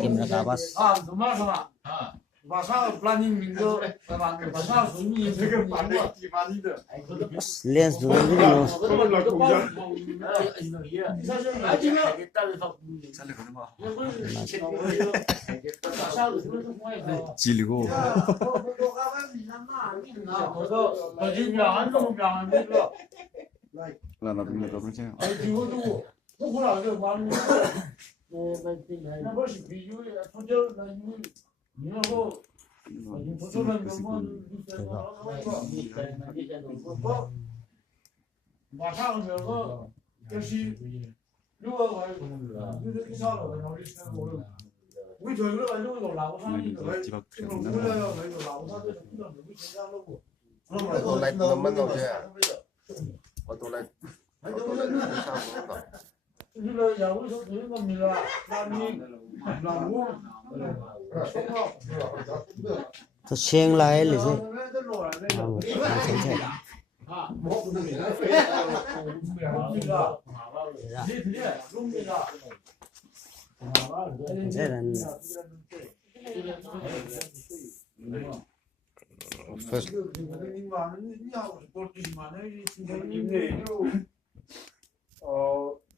Gimana kabas? Lens dulu dulu. Jiligo. Lana punya apa sih? Tôi xem lại là gì?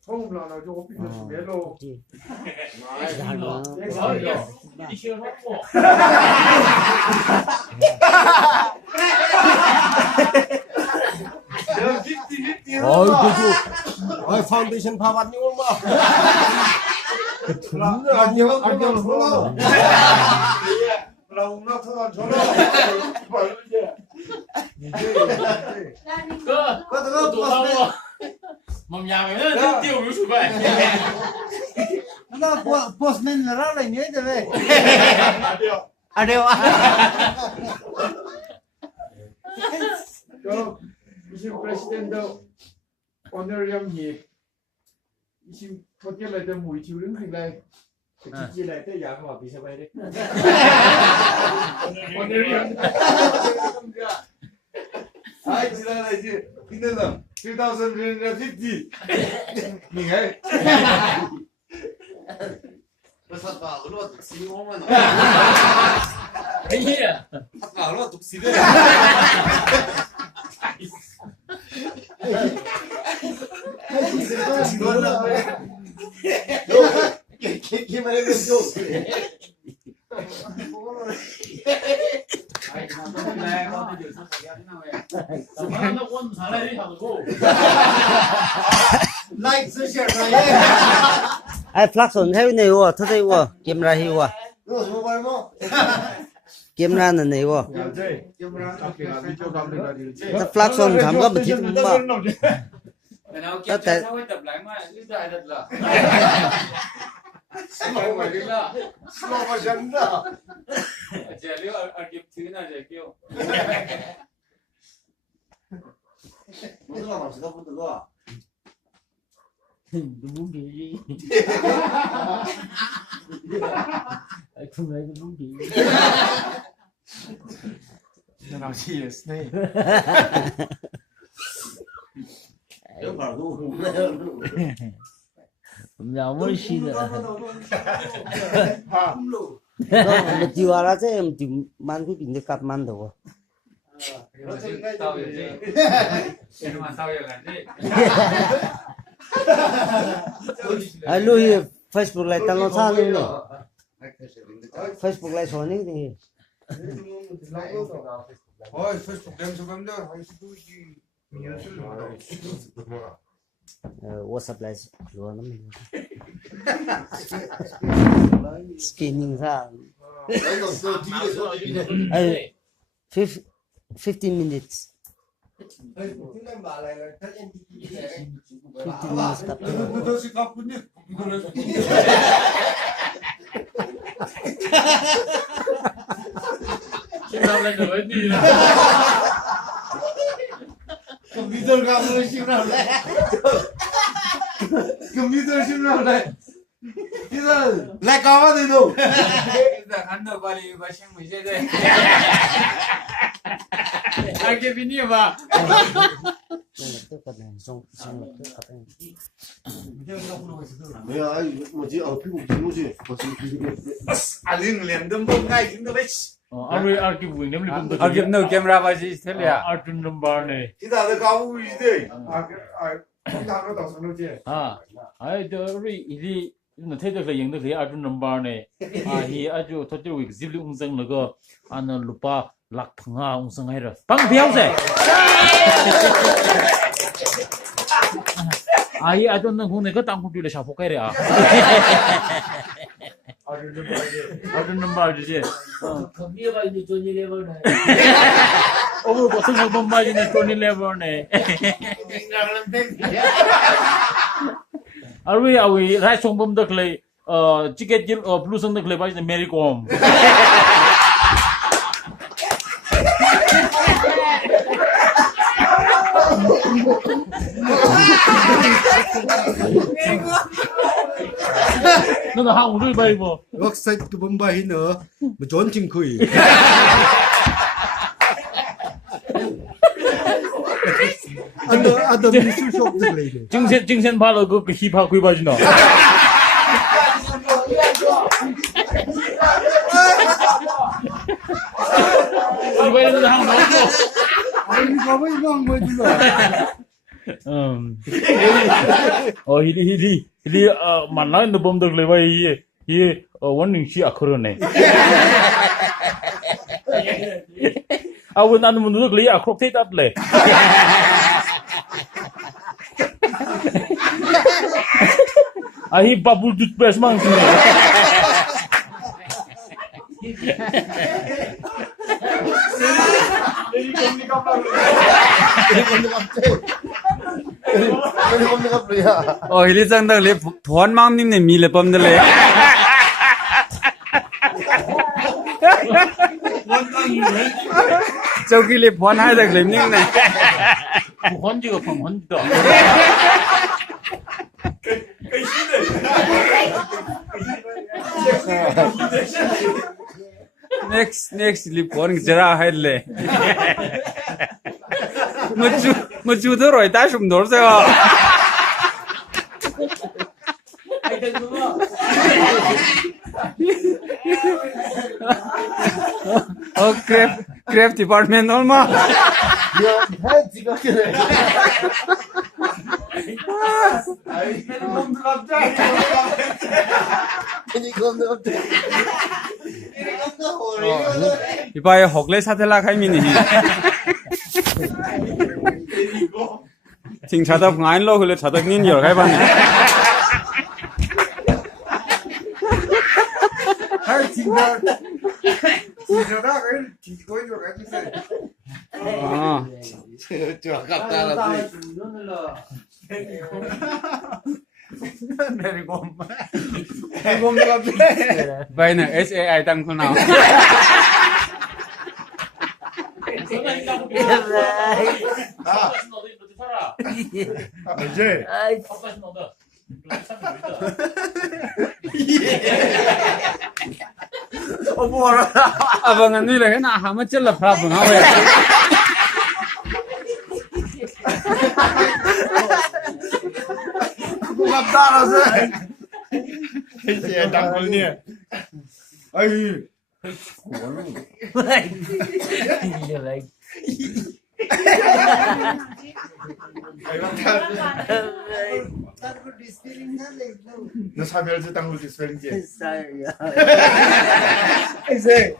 처음으로 저거 삐졌어 멜로 파운데이션 파봤니 엄마 mầm nhà mày nó tiêu biểu sự vậy nó postman là rất là nhớ rồi đây Adeo. 저 무슨 프레시덴트 오늘 영희 이심 토끼를 좀 모이 지우는 그날 지지를 때 야가 비서 봐야 돼 오늘 영 아이 지나야지 이내는 2050 ngai thật vào cái luật tục xí không mà nó cái gì à thật vào cái luật tục xí đấy cái mà lên vô like share này Ai flash theo này wa, thôi đây wa, camera hi wa. rồi mua bao nhiêu Camera này này wa. Ta flash on thắm có một thiết mà. nào kiểm tra sau tập lại mà cứ dài thật là slow mà đi là slow mà chân đó trẻ liêu ở kịp thứ nào trẻ kêu nó là bằng sự không được à Đúng cái gì? Không lấy đúng cái gì. nó nói gì đấy không phải luôn Giờ mới xin rồi. Nó chiều ra thế em chỉ mang cái bình để cắt man đâu. tao gì nhưng mà tao là gì Lui Facebook lại tăng nó sao lên rồi. Facebook lại số này thì. ôi Facebook đem cho em đó WhatsApp lại luôn lắm. Skinning ra. 15 minutes. 15 minutes tap. Sao lại nói gì nữa computer काम में शिफ्ट हो रहा है computer shift हो रहा है इधर लाइक आवाज दे दो इधर अंदर वाली भाषा मुझे दे आगे भी नहीं बा tức cái này xong tức cái 뭐야 뭐지 피고 뭐지 벌써 알링 랜덤 뭔가 있는 거 아르 아르기 부인 냄리 본다. I'll give no camera by this tell ya. 아르 넘버네. 기다려 가고 있대 나로 더 선호지 아, 아이 저 우리 이리 너 태도가 영도 그 아주 넘버네. 아, 이 아주 토티로 exhibit 웅성 너가 아는 루파 락팡아 웅성 해라. 방 비앙세. 아이 아주 너 군에 그 땅콩 뒤에 샤포카래 아. 아주 넘버 알지? 거기가 이제 돈이 레버네. 어머 무슨 한번 맞이네 돈이 레버네. 아위 라이 송범도 클레이 티켓 길 블루성도 클레이 바이네 메리콤. 너는 한국을 봐이고. 웍사이트 그 범바히너 뭐 존칭 거의 아더 미술 수업들 레이드 증센 바로 그 힙합 그 봐지나. 이번에는 한국 아니 봐봐 이거 안 보여준다 히리 만나는 범도 레바 이 원능시 아크로네. 아우 나는 문도 그래 아크로테 답래. 아히 바불 뚜트베스 망스네. Hili sang dak le phon mam nim ne mi le pom de le. Chauki le phon hai dak le ning ne. 헌지가 펑 헌지다. Next li phon jara hai le. Mu chu de roi ta shum dor se wa. Oh crap department all ma. 이봐에 혹래 사텔라 가이미니. 팅 차다 ngain lo hule 차다 nin yor gai ban. 할 진짜다 그 뒤고 이거 가지고 아. 저 아깝다 메리곰 바이는 SAI tangkhul nào. 이제 뭐라 Vâng anh nuôi là cái nào hàm chất là phạp vâng không vậy? 누가 따라서 이제 당근이 아이 너 사별주 당근 디스펠링지 이제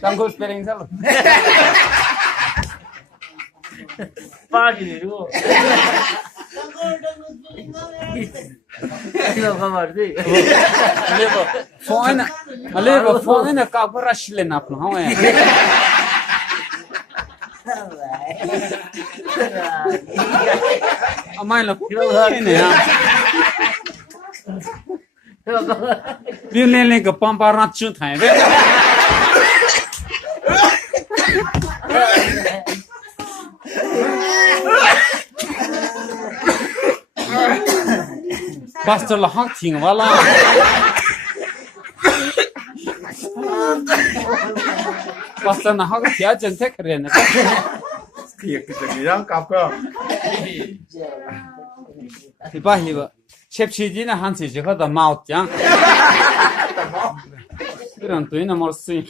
Tangkhul spelling sao? 빠지네 이거. 이거 봐봐지. Phone na ka para shile na apna hawe. Amai la ne ya. Bien ne ka pam par chu thai ve. Pastor la hak thing wala. Pastor na hak thia chen the kre na. 그냥 깝고 이봐 이봐 셰프지는 한 세지 하다 마우짱 그런 또이나 멀스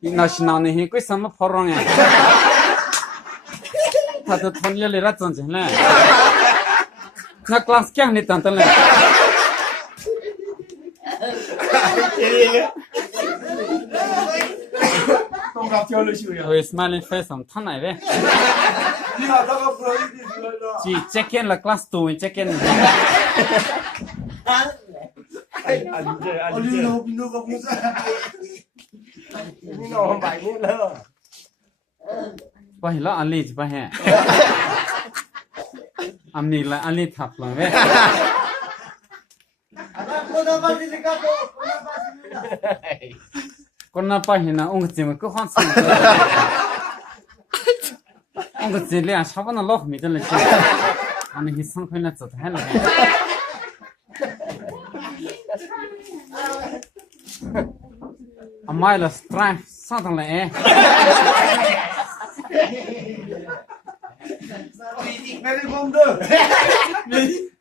이나시나네 히고 삼마 포롱에 다들 돈이라 전전래 나 클래스 깡니 단단래 동갑 겨울이시고요. 왜 스마일링 페이스 좀 타나이 왜? 지 체크인 라 클래스 2 체크인 얼리노 빈노가 무사. 빈노 많이 러. 빨리라 알리지 빨리 암니라 알리 탑라 왜? कोना पाहिना उंगजिम को हंसन उंगजिले साबना लख मिदले अनि हिसन खैना चत हैन अमाइला स्ट्राइफ सादले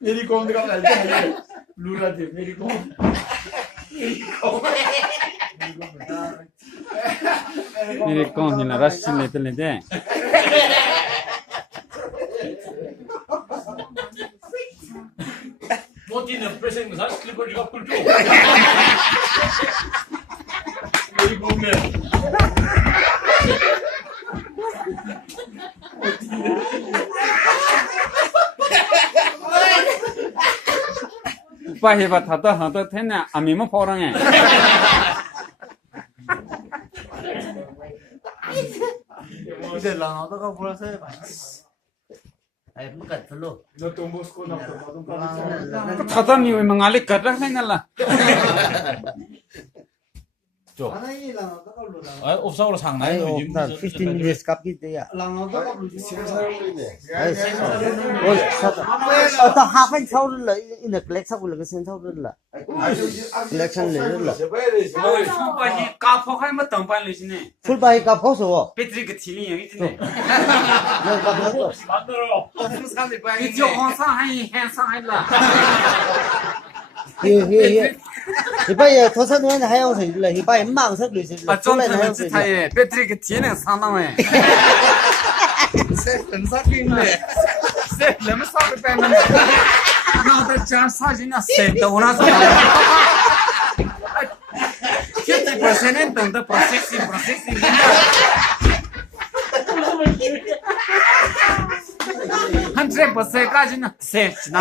मेरी कौन का लूरा थे मेरी कौन मेरे कौन हिना रस्सी लेते लेते 모티는 프레싱 사 슬리퍼지가 꿀죠. मेरी कौन में पाहिबा थाता हाता थेना आमिमा फोरङे 이제 랑어도가 불어서 아이 뭐가 들로 너 동보스코 나 थाता निवे मंगाले कटरा हैनला 하나이 랑어도가 불어라 아, 옵사우로 상나요. 아이 옵사 15 minutes 값기 돼야 랑어도가 불지 아이 또 하fen 서울을 이네 글렉사 불러가 센터를 글렉션 레를 ओइ सुबाहि काफो खाइमा तंपान लेसिने 풀바이 값 보소 पेट्री के थिलि यगिने 너 값도 만들어. 이제 혼사 하이 행사 하이라 예 이봐야 도산원 하영서 일라 이봐야 망석 루실 아 좀는 지타에 배터리 그 뒤에는 상당해 세 근사기네 세 레몬 사비 빼면 나도 잘 사진아 센터 오나서 50%는 던다 프로세싱 100%까지는 세 지나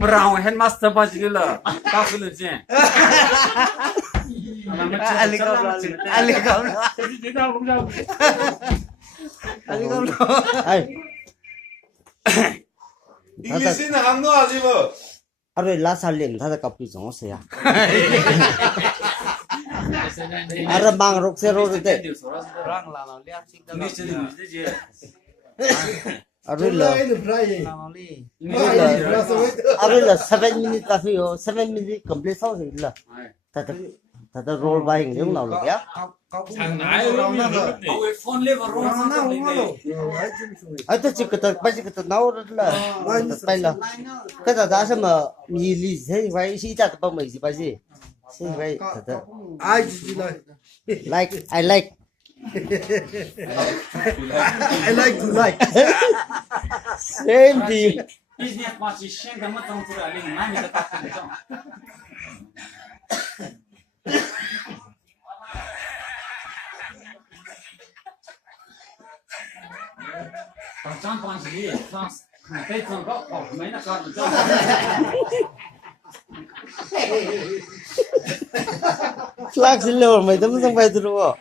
merau headmaster bajila kakulu je 아이 잉글리시는 한노 아지 뭐 아래 라살린 다다 값이 정었어야 아래 망록세로데 아래라 아래라 7 minute 가서요 7 minute complete 하고 일라 다다 롤 바잉 용 나올게야 장나요. 왜 폰 레버 로나 아또 지금 빠지 그때 나오르라 빨라 그다 다시 뭐 미리 세바이 시작 뭐 뭐지 빠지 세바이 다다 아이 지지라 like I like I like to like same thing 이제 마치 신경만 정도로 알리는 많이 더 깎는 좀 장 관심이 프랑스 베이컨 거 맨날 가는 점 flag silver mày tấm sang bay từ đâu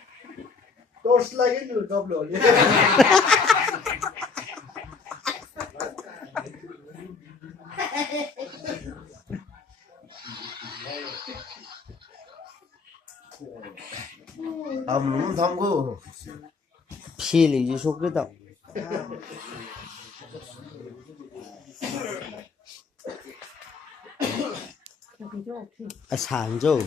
Torch like it will double. Lũng tangkhul. Phalee就说个的，啊，常州。